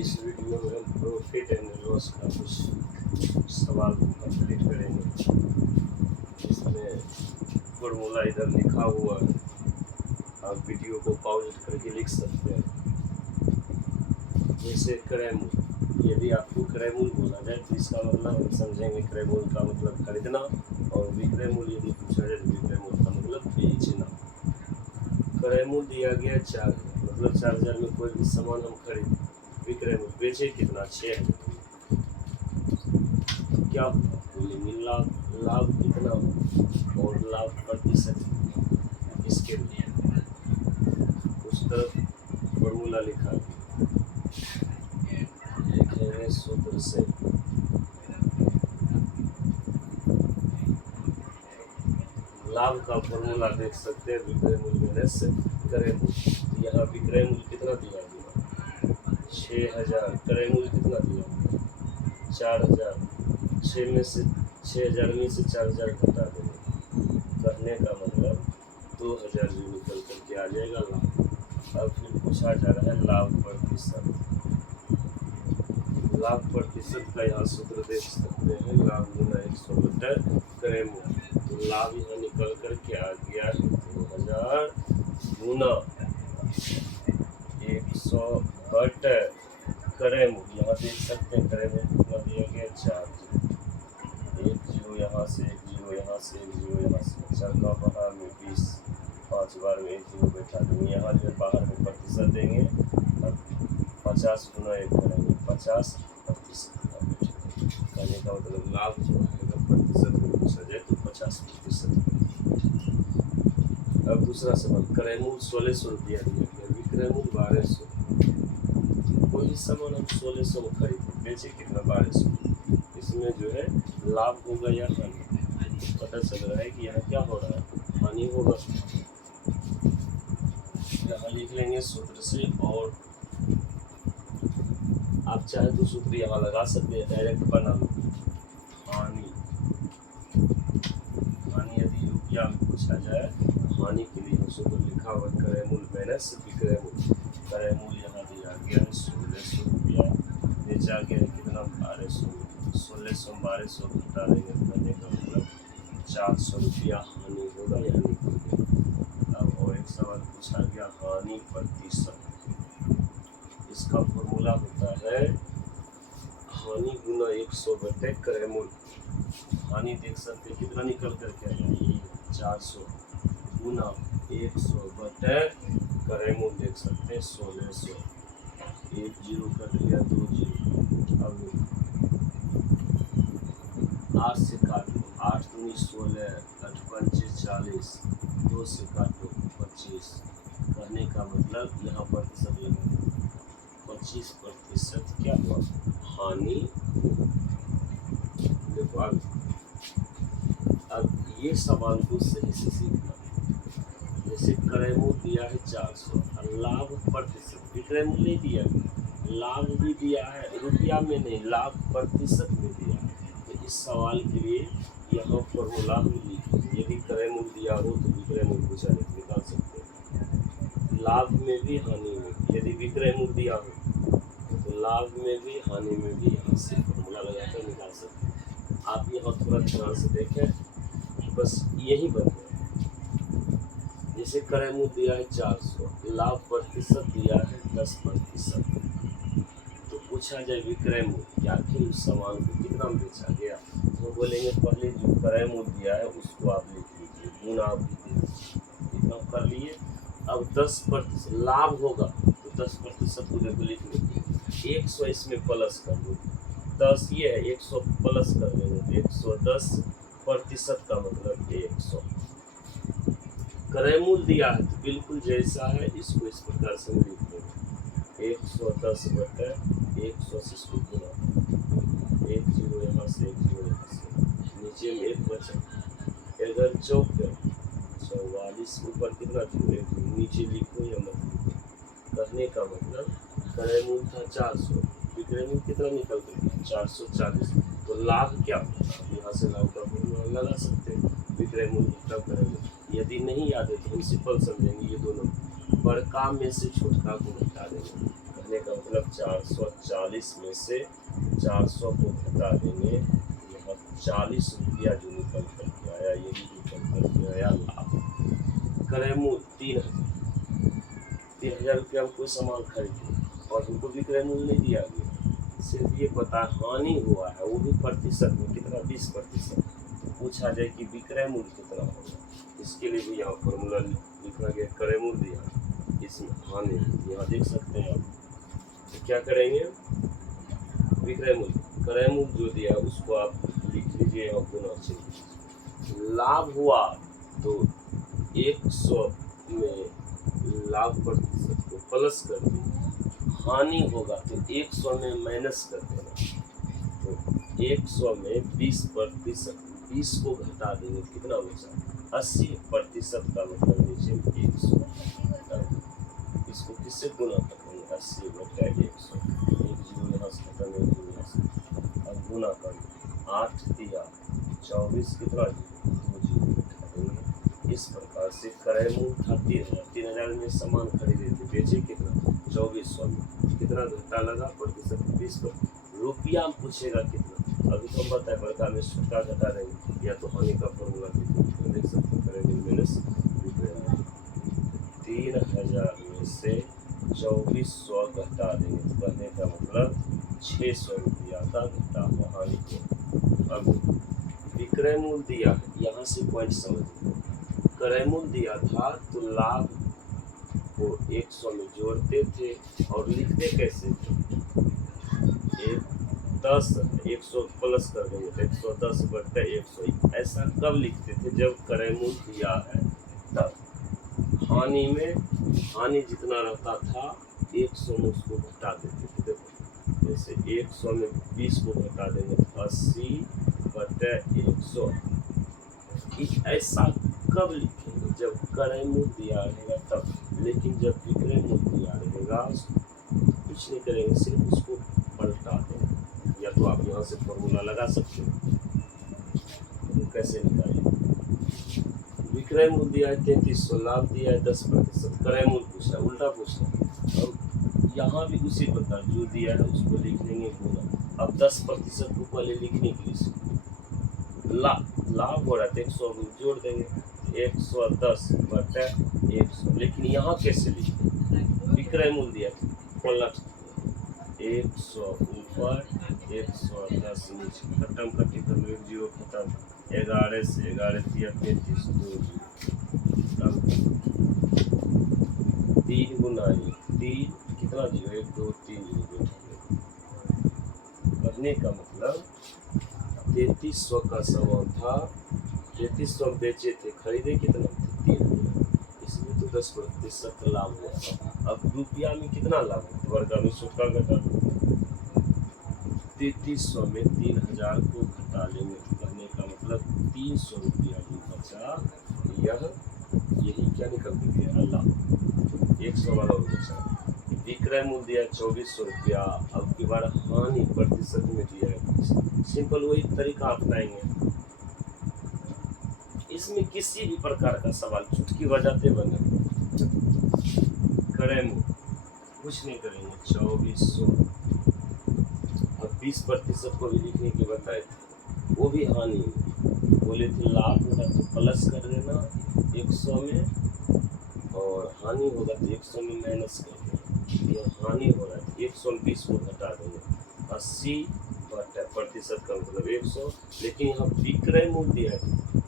इस वीडियो में हम प्रॉफिट एंड लॉस का कुछ सवाल कंप्लीट करेंगे। इसमें फॉर्मूला इधर लिखा हुआ है, आप वीडियो को पॉज करके लिख सकते हैं। जैसे क्रय मूल्य, यदि आपको क्रय मूल्य बोला जाए तो इसका मतलब हम समझेंगे क्रय मूल्य का मतलब खरीदना, और विक्रय मूल्य यदि पूछा जाए तो विक्रय मूल्य का मतलब बेचना। क्रय मूल्य दिया गया 4,000, मतलब 4,000 में कोई भी सामान हम खरीदें, विक्रय मूल्य बेचे कितना 6,000, क्या बोलेंगे लाभ कितना हो और लाभ प्रतिशत इसके लिए उस तरफ फॉर्मूला लिखा लिखेंगे सूत्र से। लाभ का फॉर्मूला देख सकते हैं, विक्रय मूल्य माइनस क्रय मूल्य। यहाँ विक्रय मूल्य कितना दिया गया 6,000, क्रय मूल्य कितना दिया 4,000, 6 में से 6,000 में से 4,000 घटा देंगे, कहने का मतलब 2,000 जो निकल करके आ जाएगा लाभ। अब फिर पूछा जा रहा है लाभ प्रतिशत। लाभ प्रतिशत का यहाँ सूत्र देख सकते हैं, लाभ गुना 100 क्रय मूल्य। तो लाभ यहाँ निकल कर के आ गया है 2,000 गुना 100 क्रय मूल्य। यहाँ देख सकते हैं क्रय मूल्य कितना दिया गया 4, 1 जीरो यहाँ से 1 जीरो यहाँ से 1 जीरो यहाँ से 4 का बाहर में 20, 5 बार में 1 जीरो बैठा देंगे। यहाँ जो बाहर में प्रतिशत देंगे, 50 गुना 1 करेंगे, 50 प्रतिशत का बैठेगा। कहने का मतलब लाभ जो है अगर प्रतिशत में पूछा जाए तो 50%। अब दूसरा सवाल, क्रय मूल्य 1,600 रुपया दिया गया, विक्रय मूल्य 1,200। कोई सामान हम 1,600 में खरीदे, बेचे कितना 1,200। इसमें जो है लाभ होगा या हानि, पता चल रहा है कि यहाँ क्या हो रहा है, हानि होगा। यहाँ लिख लेंगे सूत्र से, और आप चाहे तो सूत्र यहाँ लगा सकते हैं, डायरेक्ट बना लो। हानि यदि रुपया में पूछा जाए, हानि के लिए सूत्र लिखा हुआ क्रय मूल्य माइनस विक्रय मूल्य। क्रय मूल्य यहाँ दिया गया है 1,600 रुपया, बेचा गया है कितना 1,200। 1,600 1,200 घटा देंगे, कहने का मतलब 400 रुपया हानि होगा, यहाँ निकल गया। अब और एक सवाल पूछा गया हानि प्रतिशत। इसका फॉर्मूला होता है हानि गुना 100 बटे क्रय मूल्य। हानि देख सकते कितना निकल करके आया 400 गुना 100 बटे क्रय मूल्य देख सकते हैं 1,600। 1 जीरो कट गया 2 जीरो। अब 8 से काटो, 8 दूनी 16, 8 पंचे 40, 2 से काटो 25। कहने का मतलब यहाँ प्रतिशत लगा 25% क्या हुआ हानि। देखो अब ये सवाल को सही से सीखना। जैसे क्रय मूल्य दिया है 400 और लाभ प्रतिशत, विक्रय मूल्य नहीं दिया, लाभ भी दिया है, रुपया में नहीं लाभ प्रतिशत में दिया है। तो इस सवाल के लिए यहाँ फॉर्मूला हम लिखें, यदि क्रय मूल्य दिया हो तो विक्रय मूल्य पूछा जाए तो निकाल सकते हैं। लाभ में भी हानि में, यदि विक्रय मूल्य दिया हो तो लाभ में भी हानि में भी यहाँ से फॉर्मूला लगाकर निकाल सकते हैं। आप यहाँ थोड़ा ध्यान से देखें, बस यही बन गया। जैसे क्रय मूल्य दिया है 400, लाभ प्रतिशत दिया है 10%। तो पूछा जाए विक्रय मूल्य, आखिर उस सामान को कितना में बेचा गया, तो बोलेंगे पहले जो क्रय मूल्य दिया है उसको आप लिख लीजिए, गुना आप इतना कर लिए। अब 10% लाभ होगा तो 10% को देखो लिख लीजिए, 100 इसमें प्लस कर दो, 10 ये है 100 प्लस कर देंगे 110% का मतलब 100। क्रय मूल्य दिया है तो बिल्कुल जैसा है इसको इस प्रकार से लिख देंगे 110 बटे 100 से इसको गुना, 1 जीरो यहाँ से 1 जीरो यहाँ से, नीचे में 1 बचा, अगर 4 44 ऊपर कितना जीरो, नीचे लिखो या मत लिखो। कहने का मतलब क्रय मूल्य था 400, विक्रय मूल्य कितना निकल गया 440। तो लाभ क्या होता है, यहाँ से लाभ का फॉर्मूला लगा सकते हैं, विक्रय मूल्य कम करेंगे। यदि नहीं याद है तो हम सिंपल समझेंगे, ये दोनों बड़का में से छोटका को घटा देंगे। कहने का मतलब 440 में से 400 को घटा देंगे। यहाँ 40 रुपया जो निकल करके आया, यही निकल करके आया लाभ। क्रय मूल्य 3000 रुपया में कोई सामान खरीदे और हमको विक्रय मूल्य नहीं दिया गया, सिर्फ ये पता हानि हुआ है, वो भी प्रतिशत में कितना, 20%। पूछा जाए कि विक्रय मूल्य कितना होगा, इसके लिए भी यहाँ फॉर्मूला लिखा गया, क्रय मूल्य दिया, इसमें हानि यहाँ देख सकते हैं आप। तो क्या करेंगे, विक्रय मूल्य, क्रय मूल्य जो दिया उसको आप लिख लीजिए यहाँ गुना से। लाभ हुआ तो 100 में लाभ प्रतिशत को प्लस कर दें, हानि होगा तो 100 में माइनस कर देना। तो 100 में 20% 20 को घटा देंगे, कितना बचा, 80% का मतलब नीचे 100। इसको किससे गुना कर देंगे, 80 बटा 100, 1 जीरो यहाँ से खत्म, 1 जीरो यहाँ से, अब गुना कर 8 दिया 24, कितना जीरो, 2 जीरो उठा देंगे। इस प्रकार से क्रय मूल्य था 3000 में सामान खरीदे थे, बेचे कितना, 2400 में, कितना घाटा लगा, प्रतिशत 20%। रुपया में पूछेगा कितना, अभी तो बताए बड़का में छोटा घटा देंगे, या तो हानि का फॉर्मूला देख सकते हैं, क्रय मूल्य माइनस विक्रय मूल्य। 3000 में से 2400 घटा देंगे, तो कहने का मतलब 600 रुपया का घटा हुआ हानि को। अब विक्रय मूल्य दिया है, यहाँ से पॉइंट समझिए, क्रय मूल्य दिया था तो लाभ को 100 में जोड़ते थे और लिखते कैसे थे, 100 प्लस कर देंगे तो 110 बटे 100। ऐसा कब लिखते थे, जब क्रय मूल्य दिया है तब। हानि में हानि जितना रहता था 100 में उसको घटा देते थे। देखो जैसे 100 में 20 को घटा देंगे तो 80 बटे 100। ऐसा कब लिखेंगे, जब क्रय मूल्य दिया रहेगा तब। लेकिन जब विक्रय मूल्य दिया रहेगा कुछ नहीं करेंगे, सिर्फ उसको पलटा देंगे। या तो आप यहाँ से फॉर्मूला लगा सकते हो, तो कैसे निकालेंगे, विक्रय मूल्य दिया है 3300, लाभ दिया है 10%, क्रय मूल्य पूछा है, उल्टा पूछा है। अब यहाँ भी उसी प्रकार जो दिया है उसको लिख लेंगे गुना। अब 10% को पहले लिखने के लिए लाभ हो रहा है 100 में जोड़ देंगे, 110 बटे 100। लेकिन यहाँ कैसे लिखें, विक्रय मूल्य दिया पलट 100 ऊपर 110 नीचे, खत्म कटी कर 1 जीरो खत्म, 11 से 11 दिया 33, 2 जीरो, 3 गुना 1, 3 कितना जीरो, 1 2 3 जीरो। करने का मतलब 3300 का सामान था, 3300 बेचे थे, खरीदे कितना, 3000, इसमें तो 10% लाभ हुआ। अब रुपया में कितना लाभ है, वर्गा में छोटा घटा, 3300 में 3000 को घटा लेंगे, कहने का मतलब 300 रुपया जो बचा, यही क्या निकल के गया, लाभ 100 वाला बचा। विक्रय मूल्य दिया 2400 रुपया, अब की बार हानि प्रतिशत में दिया है, सिंपल वही तरीका अपनाएंगे। इसमें किसी भी प्रकार का सवाल चुटकी बजाते बने, क्रय मूल्य कुछ नहीं करेंगे, 2400। अब 20% को भी लिखने की बताए थे, वो भी हानि, बोले थे लाभ होगा तो प्लस कर देना 100 में, और हानि होगा तो 100 में माइनस कर देना। ये हानि हो रहा है 120 को घटा देंगे, 80% का मतलब 100। लेकिन यहाँ विक्रय मूल्य दिया है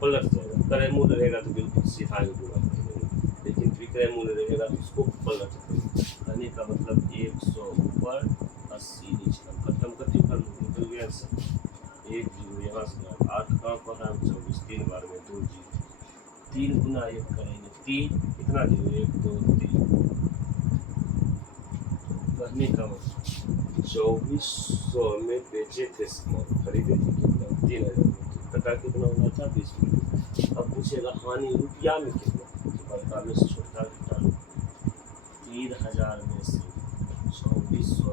पलट जाएगा, क्रय मूल्य रहेगा तो बिल्कुल सीधा ही गुणा कर देंगे, लेकिन विक्रय मूल्य रहेगा तो उसको पलट देंगे। कहने का मतलब 100 ऊपर 80 नीचे, खत्म करके कर निकल गया आंसर, 1 जीरो यहाँ से 8 का पढ़ा 24, 3 बार में 2 जीरो, 3 गुना 1 करेंगे 3, कितना जीरो, 1 2 3। कहने का मतलब 2400 में बेचे थे सामान, खरीदे थे कितना, 3000, घटा कितना होना था, 20। अब पूछेगा हानि रुपया में कितना, बड़का में से छोटा घटा, 3000 में से 2400